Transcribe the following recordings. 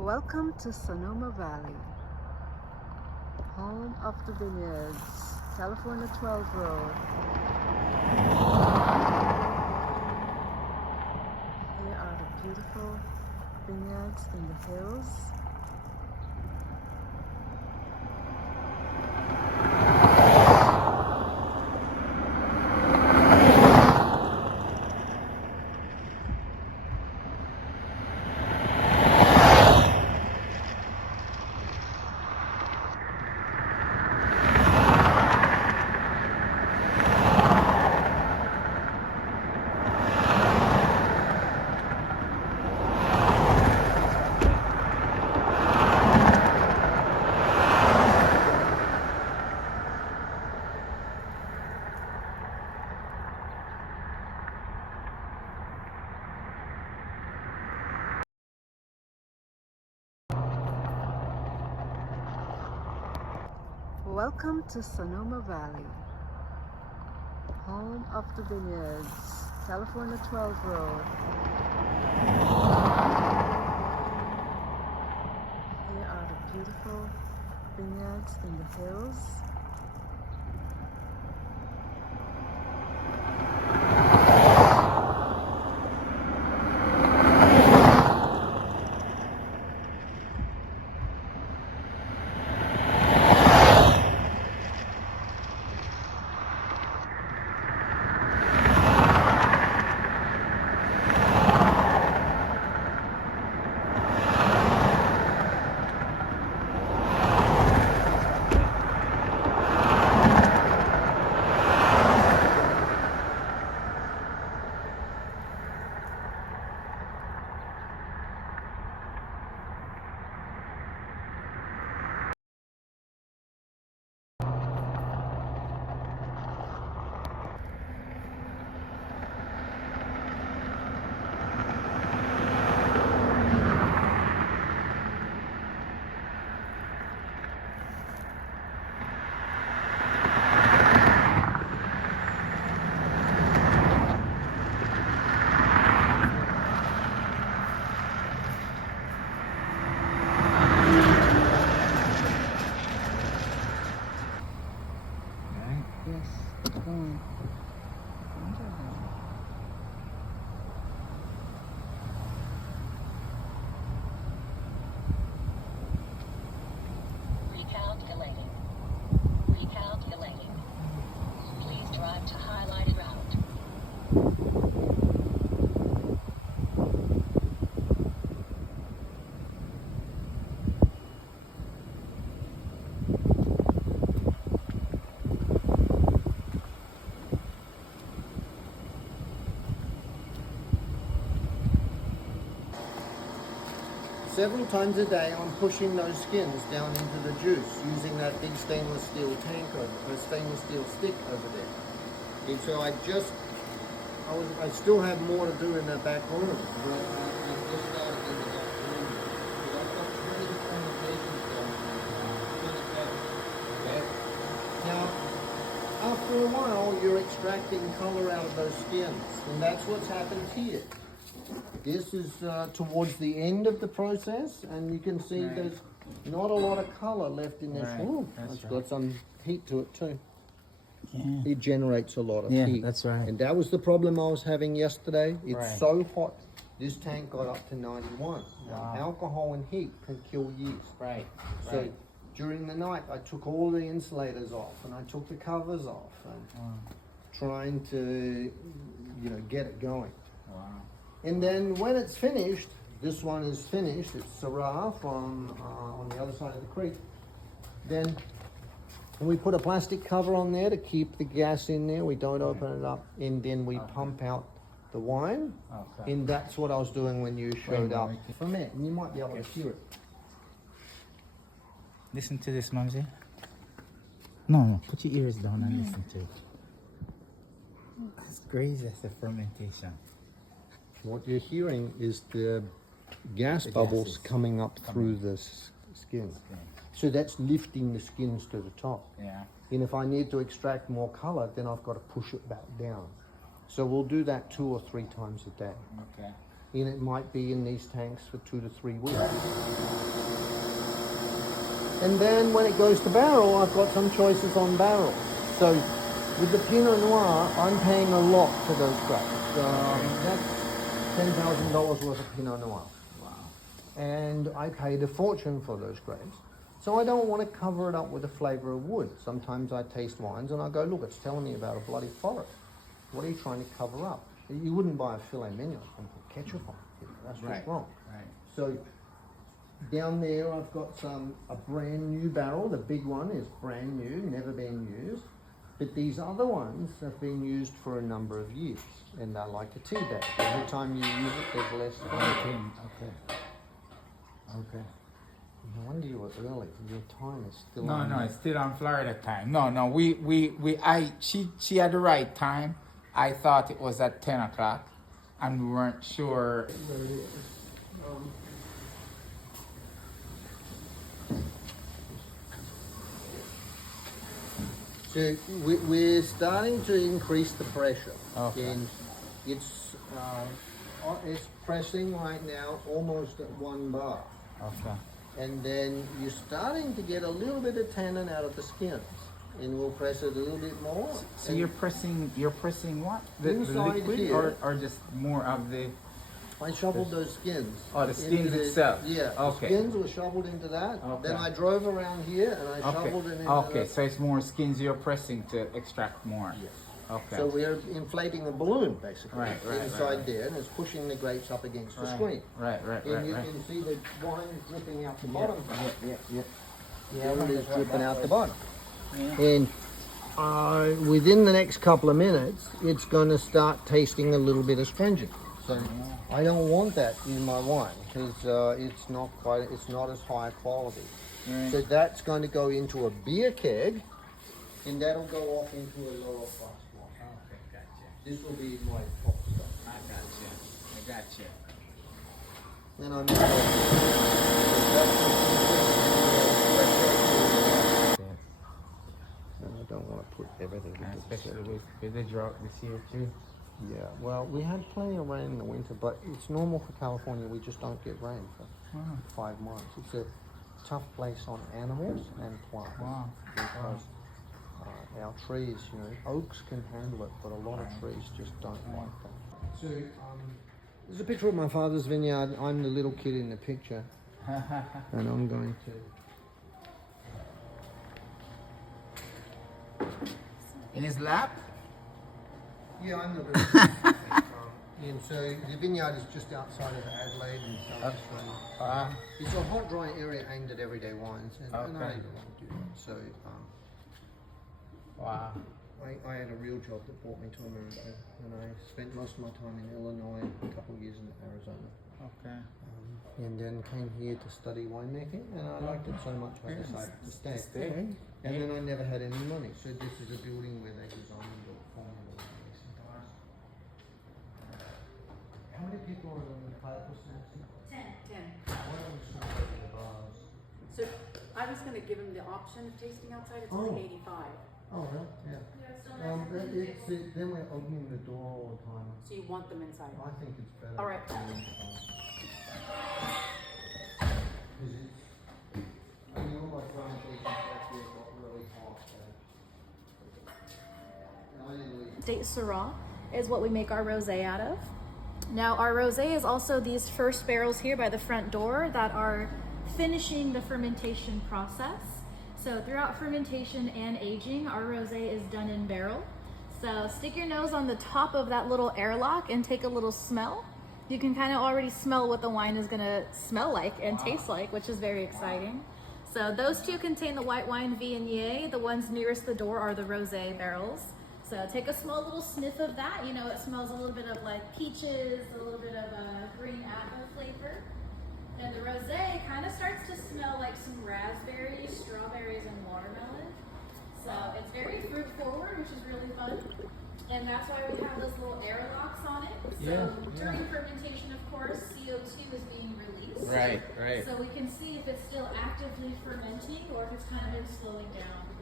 Welcome to Sonoma Valley, home of the vineyards, California 12 Road. Here are the beautiful vineyards in the hills. Welcome to Sonoma Valley, home of the vineyards, California 12 Road. Here are the beautiful vineyards in the hills. Yes, go on. Recalculating. Recalculating. Please drive to highlighted route. Several times a day I'm pushing those skins down into the juice using that big stainless steel tank or stainless steel stick over there. And so I still have more to do in that back room. But I just started in the back room. Because I've got 20 fermentations going. Okay. Now, after a while you're extracting color out of those skins, and that's what's happened here. This is towards the end of the process, and you can see there's not a lot of color left in this. Oh, it's got some heat to it too. Yeah. It generates a lot of heat. That's right. And that was the problem I was having yesterday. It's so hot. This tank got up to 91. Now, alcohol and heat can kill yeast. Right. So during the night, I took all the insulators off, and I took the covers off, and trying to, get it going. Wow. And then when it's finished, this one is finished, it's Syrah from on the other side of the creek, then we put a plastic cover on there to keep the gas in there, we don't open it up, and then we pump out the wine, and that's what I was doing when you showed up. Ferment, and you might be able to hear it. Listen to this, Mumsy. No, put your ears down and listen to it. That's crazy, that's a fermentation. What you're hearing is the gas bubbles coming up through the skin. So that's lifting the skins to the top. Yeah. And if I need to extract more color, then I've got to push it back down. So we'll do that 2 or 3 times a day. Okay. and it might be in these tanks for 2 to 3 weeks. And then when it goes to barrel, I've got some choices on barrel. So with the Pinot Noir, I'm paying a lot for those grapes. That's $10,000 worth of Pinot Noir. Wow. And I paid a fortune for those grapes. So I don't want to cover it up with a flavour of wood. Sometimes I taste wines and I go, look, it's telling me about a bloody forest. What are you trying to cover up? You wouldn't buy a filet mignon and put ketchup on it. That's just wrong. Right. So down there I've got a brand new barrel. The big one is brand new, never been used. But these other ones have been used for a number of years, and they're like a tea bag. Every time you use it, there's less. Okay. No wonder you were early. Your time is still No, on. no, it's still on Florida time. No, she had the right time. I thought it was at 10 o'clock, and we weren't sure. There it is. So we're starting to increase the pressure. Okay. And it's pressing right now almost at 1 bar. Okay. And then you're starting to get a little bit of tannin out of the skins. And we'll press it a little bit more. So and you're pressing what? The Inside liquid here. or just more of the... I shoveled those skins. Oh, the skins into itself. Yeah, Okay. the skins were shoveled into that. Okay. Then I drove around here and I shoveled it into Okay, the... so it's more skins you're pressing to extract more. Yes. Okay. So we're inflating a balloon, basically, Right, inside there, and it's pushing the grapes up against the screen. Right. And you can see the wine dripping out the bottom. Yeah. There it is dripping out the bottom. Yeah. And within the next couple of minutes, it's going to start tasting a little bit astringent. So I don't want that in my wine because it's not as high quality. Right. So that's going to go into a beer keg, and that'll go off into a lower class wine. Okay, gotcha. This will be my top stuff. I gotcha. Then I don't want to put everything into the Especially center. with the drought this year too. Yeah, well, we had plenty of rain in the winter, but it's normal for California. We just don't get rain for 5 months. It's a tough place on animals and plants Wow. because our trees, oaks can handle it, but a lot of trees just don't like that. So, there's a picture of my father's vineyard. I'm the little kid in the picture, and I'm going to... In his lap? Yeah, I'm the little kid. And so the vineyard is just outside of Adelaide in South Australia. It's a hot, dry area aimed at everyday wines, and I Okay. even want to do that. So, Wow. I had a real job that brought me to America, and I spent most of my time in Illinois, a couple of years in Arizona, Okay. and then came here to study winemaking, and I liked it so much I decided to stay. And then I never had any money, so this is a building where they design and build formula wineries. How many people are in the table, Nancy? 10. Why don't we start with the bars? So I was going to give him the option of tasting outside. It's Oh. only 85. Oh, well, yeah. Then we're opening the door all the time. So you want them inside. I think it's better. All right. State Syrah is what we make our rosé out of. Now our rosé is also these first barrels here by the front door that are finishing the fermentation process. So throughout fermentation and aging, our rosé is done in barrel. So stick your nose on the top of that little airlock and take a little smell. You can kind of already smell what the wine is gonna smell like and taste like, which is very exciting. So those two contain the white wine Viognier. The ones nearest the door are the rosé barrels. So take a small little sniff of that. You know, it smells a little bit of like peaches, a little bit of a green apple flavor. And the rosé kind of starts to smell like some raspberries, strawberries, and watermelon. So it's very fruit forward, which is really fun. And that's why we have those little airlocks on it. So during fermentation, of course, CO2 is being released. Right. So we can see if it's still actively fermenting or if it's kind of been slowing down.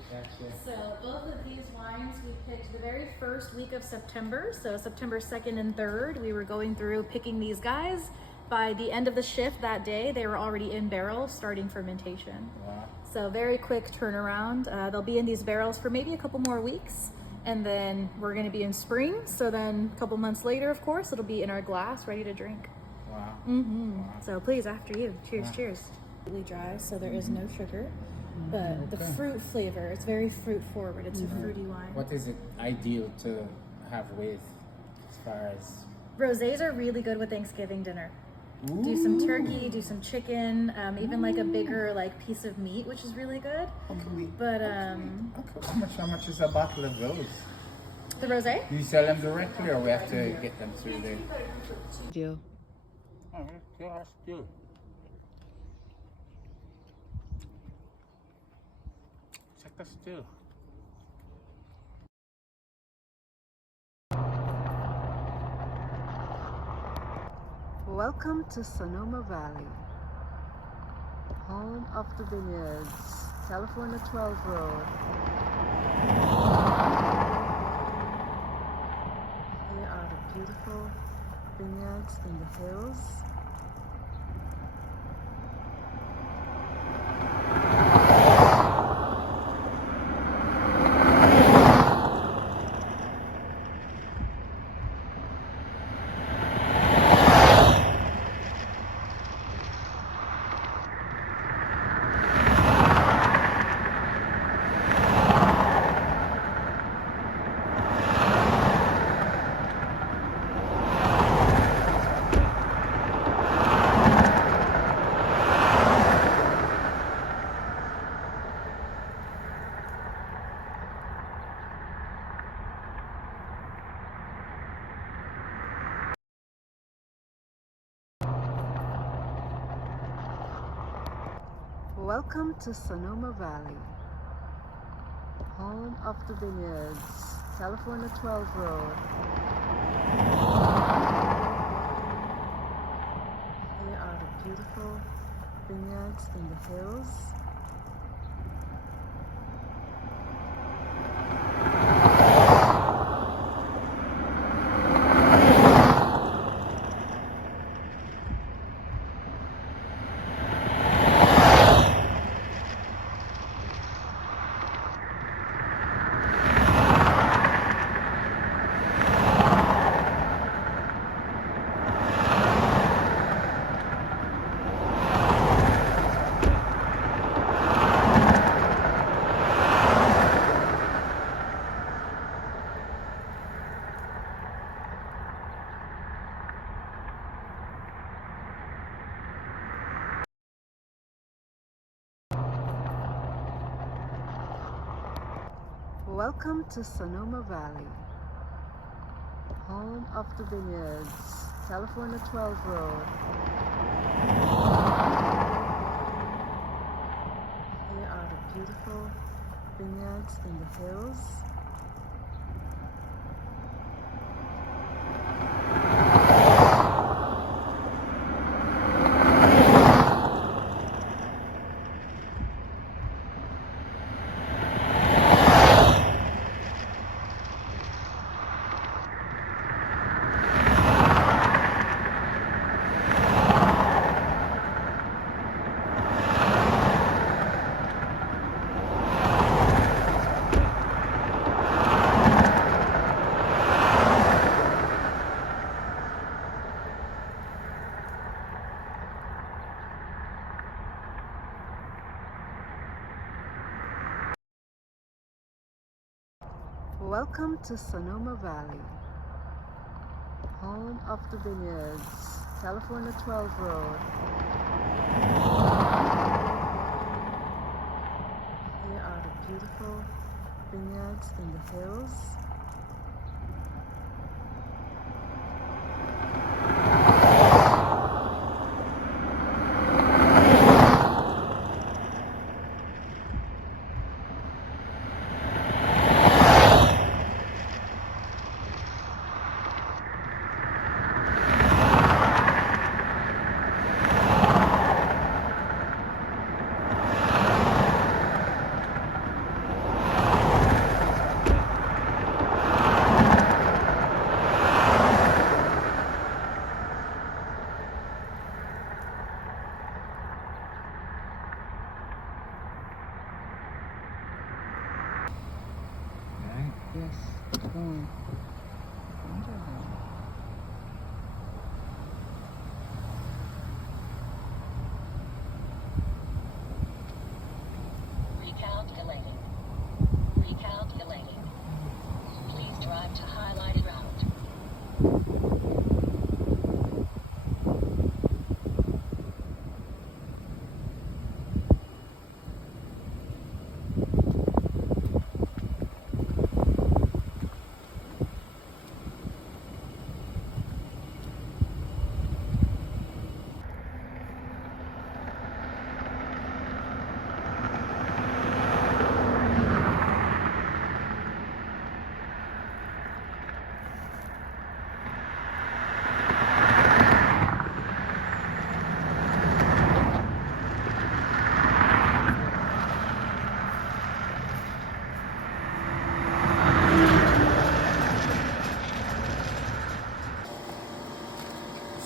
Gotcha. So both of these wines we picked the very first week of September. So September 2nd and 3rd, we were going through picking these guys. By the end of the shift that day, they were already in barrels starting fermentation. Wow. So very quick turnaround. They'll be in these barrels for maybe a couple more weeks. And then we're gonna be in spring. So then a couple months later, of course, it'll be in our glass, ready to drink. Wow. Mm-hmm. Wow. So please, after you. Cheers, Wow. cheers. Really dry, so there is no sugar. But the Okay. fruit flavor, it's very fruit forward. It's a fruity wine. What is it ideal to have with as far as? Rosés are really good with Thanksgiving dinner. Do some turkey, do some chicken, even like a bigger like piece of meat, which is really good. But Okay. How much is a bottle of those? the rosé, Do you sell them directly, or we have to get them through the? Deal. Oh, yeah, that's good. Check the stew. Welcome to Sonoma Valley, home of the vineyards, California 12 Road. Here are the beautiful vineyards in the hills. Welcome to Sonoma Valley, home of the vineyards, California 12 Road. Here are the beautiful vineyards in the hills. Welcome to Sonoma Valley, home of the vineyards, California 12 Road. Here are the beautiful vineyards in the hills. Welcome to Sonoma Valley, home of the vineyards, California 12 Road. Here are the beautiful vineyards in the hills.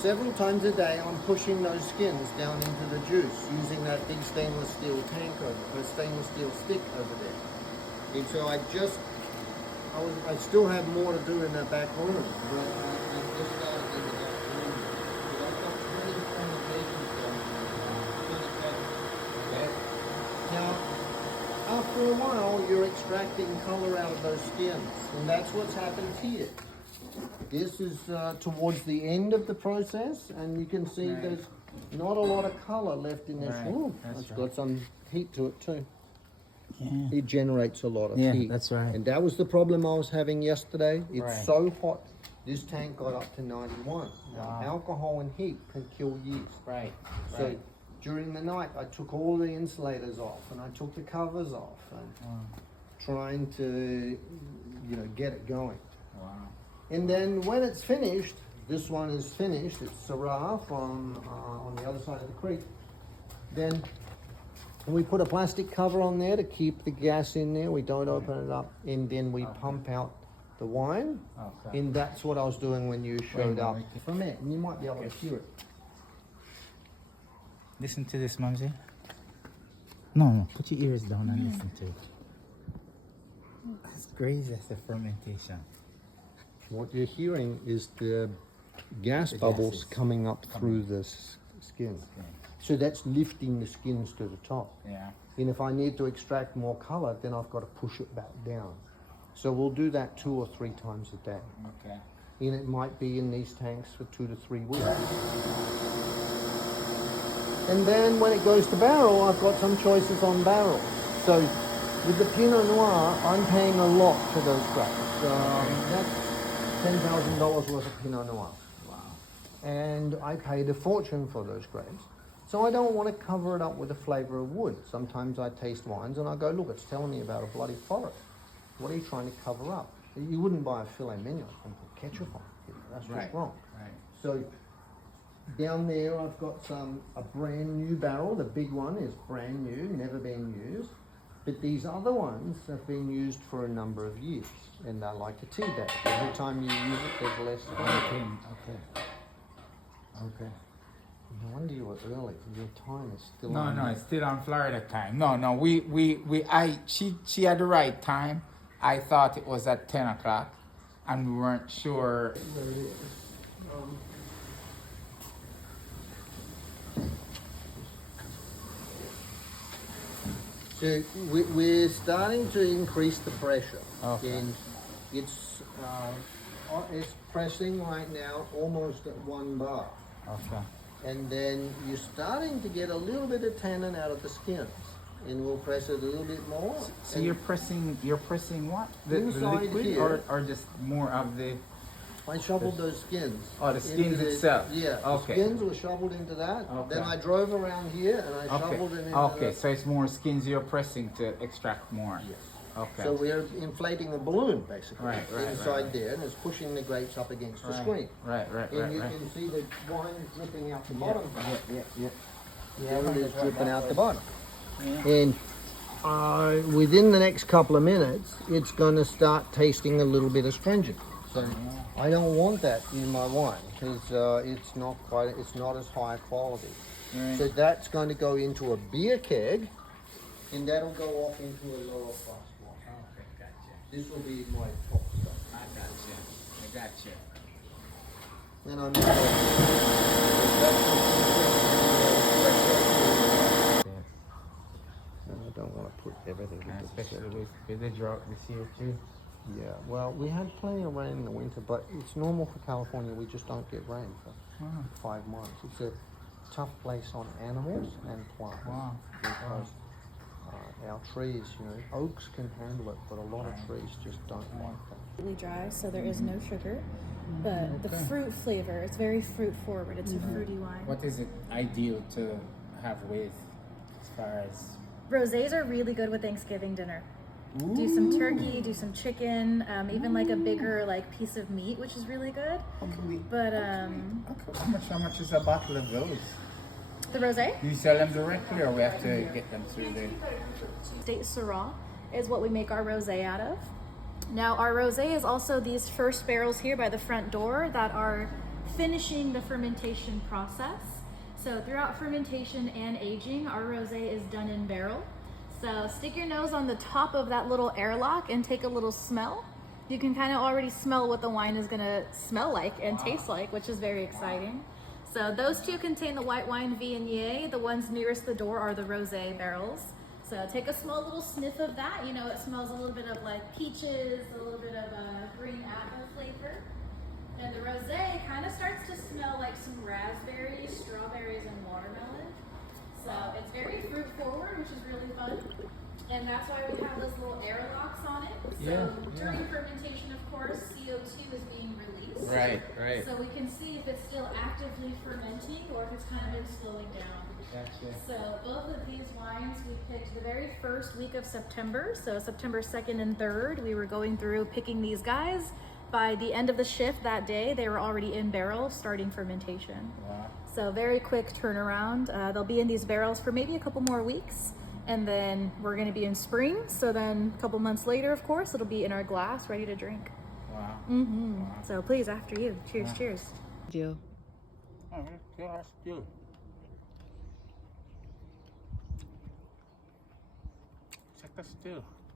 several times a day, I'm pushing those skins down into the juice using that big stainless steel tank stainless steel stick over there. And so I still have more to do in that back room, but I just started in the afternoon. But I've got 20 fermentations going on. Now, after a while, you're extracting color out of those skins, and that's what's happened here. This is towards the end of the process, and you can see there's not a lot of color left in this room. It's got some heat to it too. Yeah. It generates a lot of Yeah, heat. that's right. And that was the problem I was having yesterday. It's so hot. This tank got up to 91. Now, alcohol and heat can kill yeast. Right. So during the night, I took all the insulators off and I took the covers off and trying to, get it going. Wow. And then when it's finished, this one is finished. It's Syrah from on the other side of the creek. Then we put a plastic cover on there to keep the gas in there. We don't open it up, and then we pump out the wine. Okay. And that's what I was doing when you showed up from it. And you might be able to hear it. Listen to this, Mumsy. No, put your ears down and listen to it. That's crazy, that's the fermentation. What you're hearing is the gas bubbles gases coming up through the skin. So that's lifting the skins to the top. Yeah. And if I need to extract more color, then I've got to push it back down. So we'll do that 2 or 3 times a day. Okay. And it might be in these tanks for 2 to 3 weeks. And then when it goes to barrel, I've got some choices on barrels. So with the Pinot Noir, I'm paying a lot for those grapes. That's $10,000 worth of Pinot Noir. Wow. And I paid a fortune for those grapes. So I don't want to cover it up with a flavor of wood. Sometimes I taste wines and I go, look, it's telling me about a bloody forest. What are you trying to cover up? You wouldn't buy a filet mignon and put ketchup on it. That's just wrong. Right. So down there I've got a brand new barrel. The big one is brand new, never been used. But these other ones have been used for a number of years. And they're like a tea bag. Every time you use it, there's less flavor. Okay. No wonder you were early. Your time is still No, on. it's still on Florida time. No, she had the right time. I thought it was at 10 o'clock and we weren't sure. There it is. So we're starting to increase the pressure. Okay. And it's pressing right now almost at 1 bar. Okay. And then you're starting to get a little bit of tannin out of the skins. And we'll press it a little bit more. So you're pressing what? The Inside liquid here. or just more of the... I shoveled those skins. Oh, the skins into itself. Yeah, Okay. the skins were shoveled into that. Okay. Then I drove around here and I shoveled it into Okay, the... so it's more skins you're pressing to extract more. Yes. Okay. So we're inflating a balloon basically Right, inside there, and it's pushing the grapes up against the screen. Right. And you can see the wine dripping out the bottom. Yeah. There it is dripping out the bottom. Yeah. And within the next couple of minutes, it's going to start tasting a little bit astringent. So I don't want that in my wine because it's not as high quality. Right. So that's going to go into a beer keg, and that'll go off into a lower price wine. Okay, gotcha. This will be my top stuff. I gotcha. And I'm I don't want to put everything into the Especially with the drought this year too. Yeah, well, we had plenty of rain in the winter, but it's normal for California. We just don't get rain for 5 months. It's a tough place on animals and plants because our trees, oaks can handle it, but a lot of trees just don't like that. Completely dry, so there is no sugar, but the fruit flavor, it's very fruit forward. It's a fruity wine. What is it ideal to have with as far as... Rosés are really good with Thanksgiving dinner. Do some turkey, do some chicken, even like a bigger piece of meat, which is really good. But How much is a bottle of those? the rosé, Do you sell them directly or we have to get them through the... State Syrah, is what we make our rosé out of. Now our rosé is also these first barrels here by the front door that are finishing the fermentation process. So throughout fermentation and aging, our rosé is done in barrel. So stick your nose on the top of that little airlock and take a little smell. You can kind of already smell what the wine is gonna smell like and taste like, which is very exciting. So those two contain the white wine Viognier. The ones nearest the door are the rosé barrels. So take a small little sniff of that. You know, it smells a little bit of like peaches, a little bit of a green apple flavor. And the rosé kind of starts to smell like some raspberries, strawberries, and watermelon. So it's very fruit forward, which is really fun. And that's why we have those little airlocks on it. So during fermentation, of course, CO2 is being released. Right. So we can see if it's still actively fermenting or if it's kind of been slowing down. Gotcha. So both of these wines we picked the very first week of September. So September 2nd and 3rd, we were going through picking these guys. By the end of the shift that day, they were already in barrel starting fermentation. Wow. So very quick turnaround. They'll be in these barrels for maybe a couple more weeks. And then we're gonna be in spring. So then a couple months later, of course, it'll be in our glass, ready to drink. Wow. Wow. So please, after you. Cheers, cheers. Deal. Oh, that's good. Check this too.